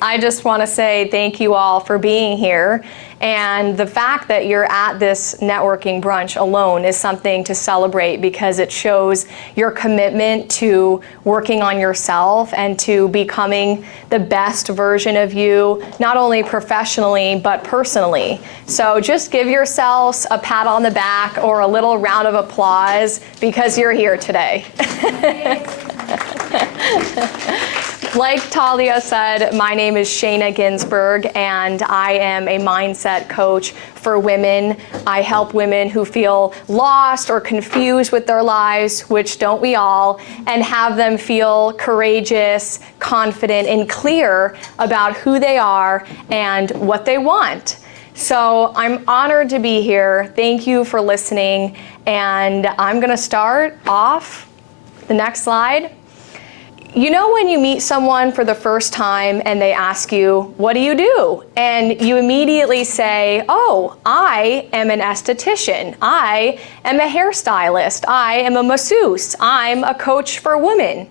I just want to say thank you all for being here. And the fact that you're at this networking brunch alone is something to celebrate, because it shows your commitment to working on yourself and to becoming the best version of you, not only professionally, but personally. So just give yourselves a pat on the back or a little round of applause because you're here today. Like Talia said, my name is Shayna Ginsberg, and I am a mindset coach for women. I help women who feel lost or confused with their lives, which don't we all, and have them feel courageous, confident, and clear about who they are and what they want. So I'm honored to be here. Thank you for listening, and I'm going to start off the next slide. You know when you meet someone for the first time and they ask you, what do you do? And you immediately say, oh, I am an esthetician. I am a hairstylist. I am a masseuse. I'm a coach for women.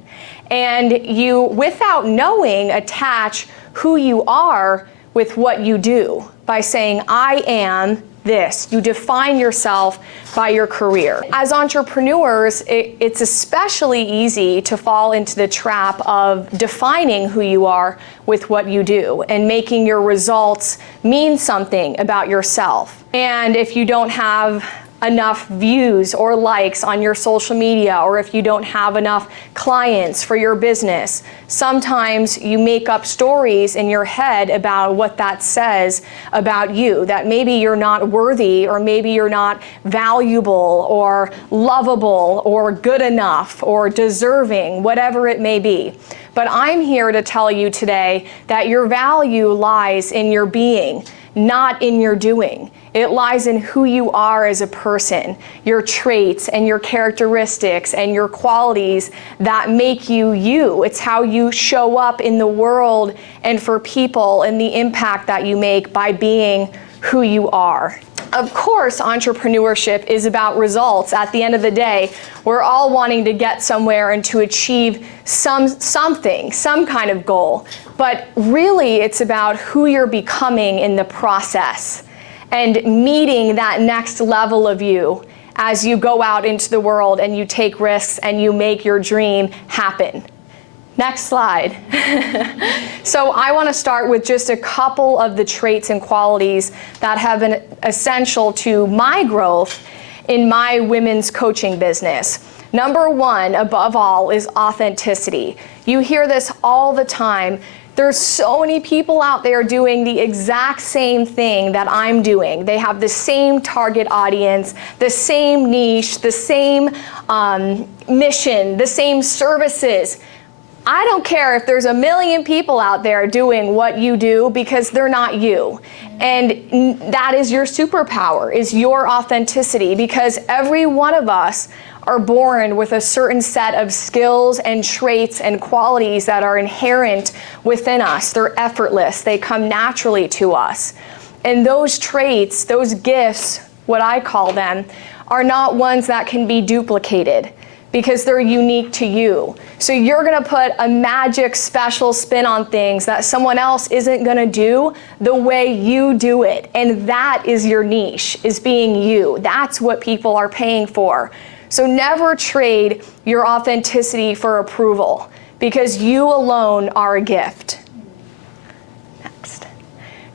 And you, without knowing, attach who you are with what you do by saying, I am this. You define yourself by your career. As entrepreneurs, it's especially easy to fall into the trap of defining who you are with what you do and making your results mean something about yourself. And if you don't have enough views or likes on your social media, or if you don't have enough clients for your business, sometimes you make up stories in your head about what that says about you, that maybe you're not worthy, or maybe you're not valuable or lovable or good enough or deserving, whatever it may be. But I'm here to tell you today that your value lies in your being, not in your doing. It lies in who you are as a person, your traits and your characteristics and your qualities that make you you. It's how you show up in the world and for people, and the impact that you make by being who you are. Of course, entrepreneurship is about results. At the end of the day, we're all wanting to get somewhere and to achieve something, some kind of goal. But really, it's about who you're becoming in the process and meeting that next level of you as you go out into the world and you take risks and you make your dream happen. Next slide. So I want to start with just a couple of the traits and qualities that have been essential to my growth in my women's coaching business. Number one, above all, is authenticity. You hear this all the time. There's so many people out there doing the exact same thing that I'm doing. They have the same target audience, the same niche, the same mission, the same services. I don't care if there's 1 million people out there doing what you do, because they're not you. And that is your superpower, is your authenticity, because every one of us are born with a certain set of skills and traits and qualities that are inherent within us. They're effortless. They come naturally to us. And those traits, those gifts, what I call them, are not ones that can be duplicated, because they're unique to you. So you're gonna put a magic special spin on things that someone else isn't gonna do the way you do it. And that is your niche, is being you. That's what people are paying for. So never trade your authenticity for approval, because you alone are a gift. Next.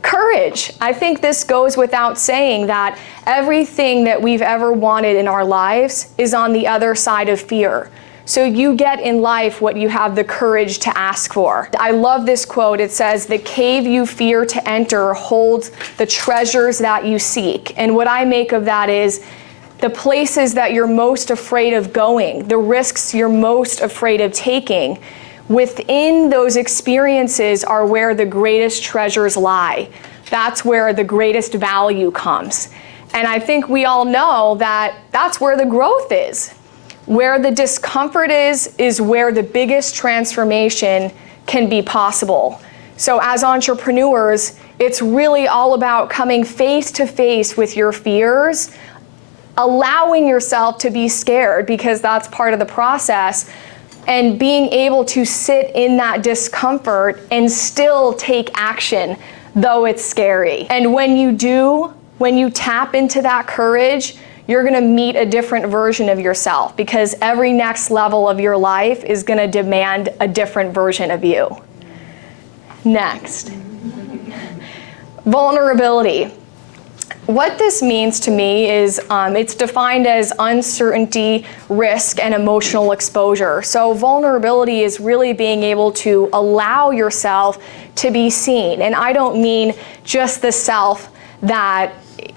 Courage. I think this goes without saying that everything that we've ever wanted in our lives is on the other side of fear. So you get in life what you have the courage to ask for. I love this quote. It says, "The cave you fear to enter holds the treasures that you seek." And what I make of that is, the places that you're most afraid of going, the risks you're most afraid of taking, within those experiences are where the greatest treasures lie. That's where the greatest value comes. And I think we all know that that's where the growth is. Where the discomfort is where the biggest transformation can be possible. So as entrepreneurs, it's really all about coming face to face with your fears, allowing yourself to be scared, because that's part of the process, and being able to sit in that discomfort and still take action, though it's scary. And when you do, when you tap into that courage, you're gonna meet a different version of yourself, because every next level of your life is gonna demand a different version of you. Next. Vulnerability. What this means to me is it's defined as uncertainty, risk, and emotional exposure. So vulnerability is really being able to allow yourself to be seen. And I don't mean just the self that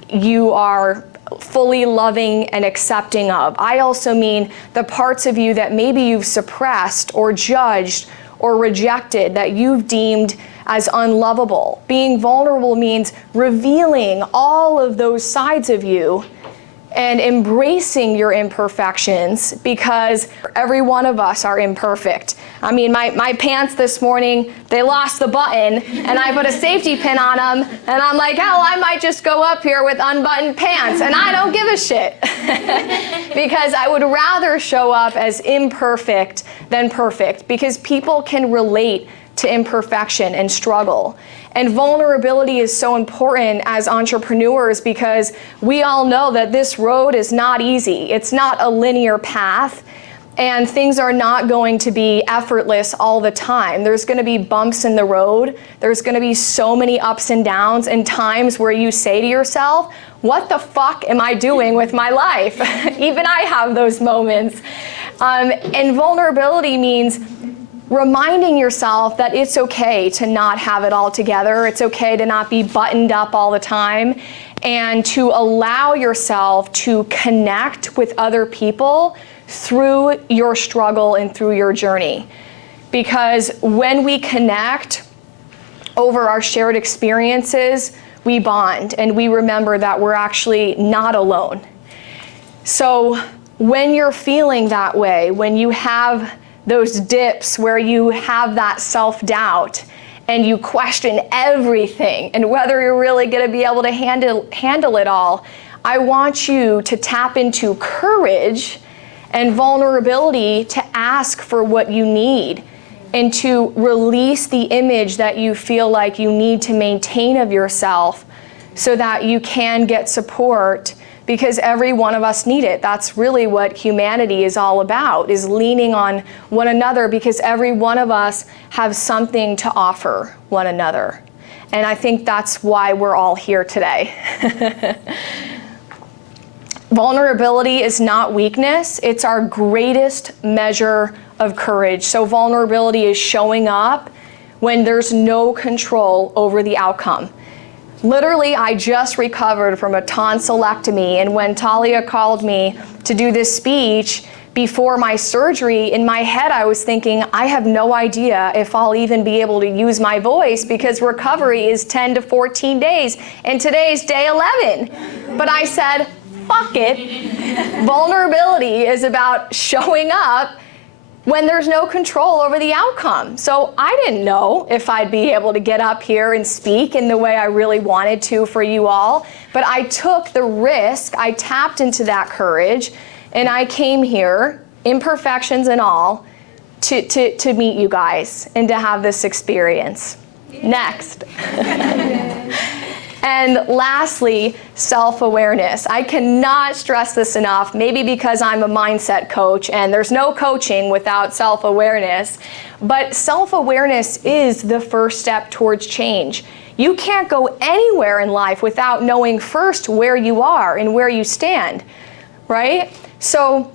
you are fully loving and accepting of. I also mean the parts of you that maybe you've suppressed or judged or rejected, that you've deemed as unlovable. Being vulnerable means revealing all of those sides of you and embracing your imperfections, because every one of us are imperfect. I mean, my pants this morning, they lost the button, and I put a safety pin on them, and I'm like, hell, I might just go up here with unbuttoned pants, and I don't give a shit. Because I would rather show up as imperfect than perfect, because people can relate to imperfection and struggle. And vulnerability is so important as entrepreneurs, because we all know that this road is not easy. It's not a linear path, and things are not going to be effortless all the time. There's going to be bumps in the road. There's going to be so many ups and downs, and times where you say to yourself, what the fuck am I doing with my life? Even I have those moments. And vulnerability means reminding yourself that it's okay to not have it all together. It's okay to not be buttoned up all the time, and to allow yourself to connect with other people through your struggle and through your journey. Because when we connect over our shared experiences, we bond and we remember that we're actually not alone. So when you're feeling that way, when you have those dips where you have that self-doubt and you question everything and whether you're really going to be able to handle it all, I want you to tap into courage and vulnerability to ask for what you need, and to release the image that you feel like you need to maintain of yourself, so that you can get support, because every one of us need it. That's really what humanity is all about, is leaning on one another, because every one of us have something to offer one another. And I think that's why we're all here today. Vulnerability is not weakness, it's our greatest measure of courage. So vulnerability is showing up when there's no control over the outcome. Literally, I just recovered from a tonsillectomy, and when Talia called me to do this speech before my surgery, in my head I was thinking, I have no idea if I'll even be able to use my voice, because recovery is 10 to 14 days, and today's day 11. But I said, fuck it. Vulnerability is about showing up when there's no control over the outcome. So I didn't know if I'd be able to get up here and speak in the way I really wanted to for you all, but I took the risk, I tapped into that courage, and I came here, imperfections and all, to meet you guys and to have this experience. Next. And lastly, self-awareness. I cannot stress this enough, maybe because I'm a mindset coach and there's no coaching without self-awareness, but self-awareness is the first step towards change. You can't go anywhere in life without knowing first where you are and where you stand, right? So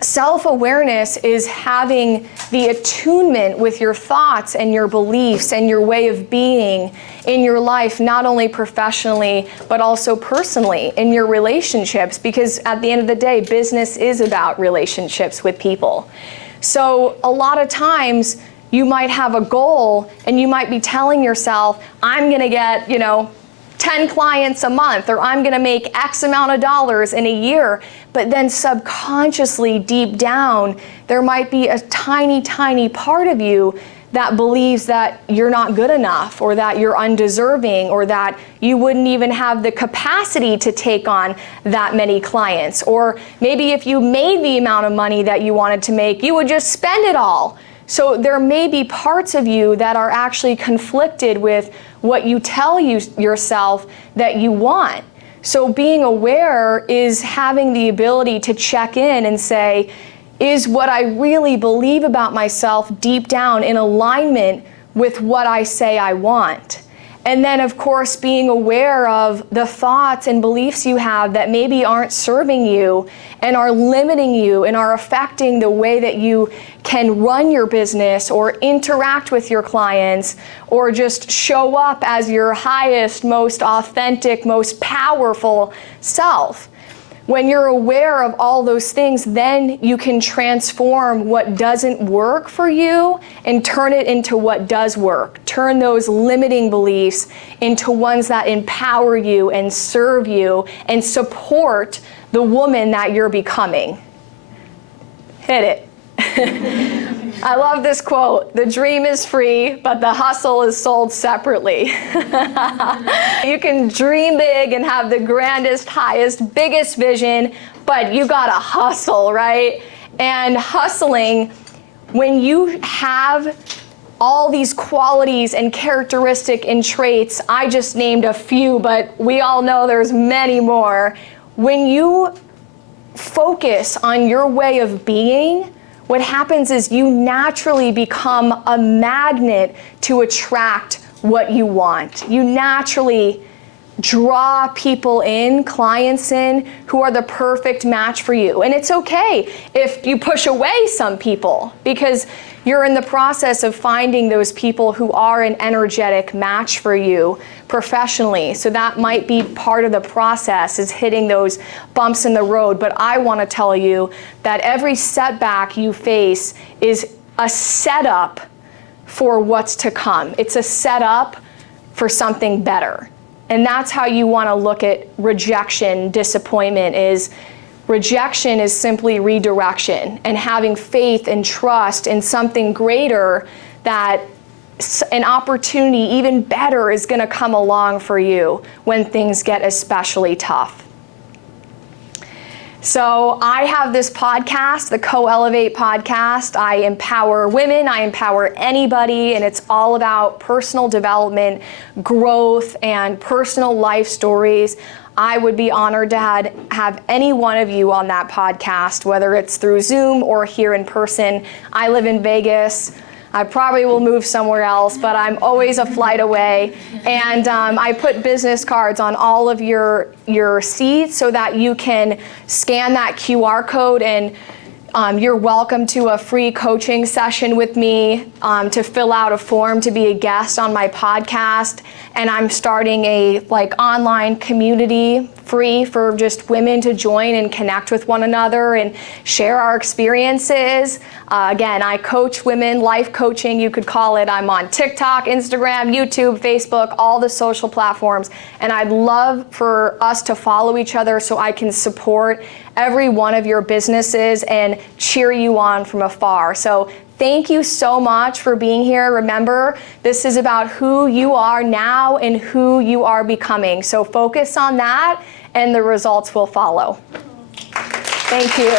self-awareness is having the attunement with your thoughts and your beliefs and your way of being in your life, not only professionally, but also personally in your relationships, because at the end of the day, business is about relationships with people. So a lot of times you might have a goal and you might be telling yourself, I'm gonna get, 10 clients a month, or I'm gonna make X amount of dollars in a year, but then subconsciously deep down, there might be a tiny, tiny part of you that believes that you're not good enough, or that you're undeserving, or that you wouldn't even have the capacity to take on that many clients. Or maybe if you made the amount of money that you wanted to make, you would just spend it all. So there may be parts of you that are actually conflicted with what you tell yourself that you want. So being aware is having the ability to check in and say, is what I really believe about myself deep down in alignment with what I say I want? And then, of course, being aware of the thoughts and beliefs you have that maybe aren't serving you and are limiting you and are affecting the way that you can run your business or interact with your clients or just show up as your highest, most authentic, most powerful self. When you're aware of all those things, then you can transform what doesn't work for you and turn it into what does work. Turn those limiting beliefs into ones that empower you and serve you and support the woman that you're becoming. Hit it. I love this quote. The dream is free, but the hustle is sold separately. You can dream big and have the grandest, highest, biggest vision, but you gotta hustle, right? And hustling, when you have all these qualities and characteristics and traits, I just named a few, but we all know there's many more. When you focus on your way of being, what happens is you naturally become a magnet to attract what you want. You naturally draw people in, clients in, who are the perfect match for you. And it's okay if you push away some people, because you're in the process of finding those people who are an energetic match for you professionally. So that might be part of the process, is hitting those bumps in the road. But I want to tell you that every setback you face is a setup for what's to come. It's a setup for something better. And that's how you want to look at rejection, disappointment. Rejection is simply redirection, and having faith and trust in something greater, that an opportunity even better is going to come along for you when things get especially tough. So I have this podcast, the Co-Elevate podcast. I empower women, I empower anybody, and it's all about personal development, growth, and personal life stories. I would be honored to have any one of you on that podcast, whether it's through Zoom or here in person. I live in Vegas. I probably will move somewhere else, but I'm always a flight away. And I put business cards on all of your seats so that you can scan that QR code, and you're welcome to a free coaching session with me to fill out a form to be a guest on my podcast. And I'm starting a online community free for just women to join and connect with one another and share our experiences. Again, I coach women, life coaching, you could call it. I'm on TikTok, Instagram, YouTube, Facebook, all the social platforms. And I'd love for us to follow each other so I can support every one of your businesses and cheer you on from afar. So thank you so much for being here. Remember, this is about who you are now and who you are becoming. So focus on that and the results will follow. Thank you.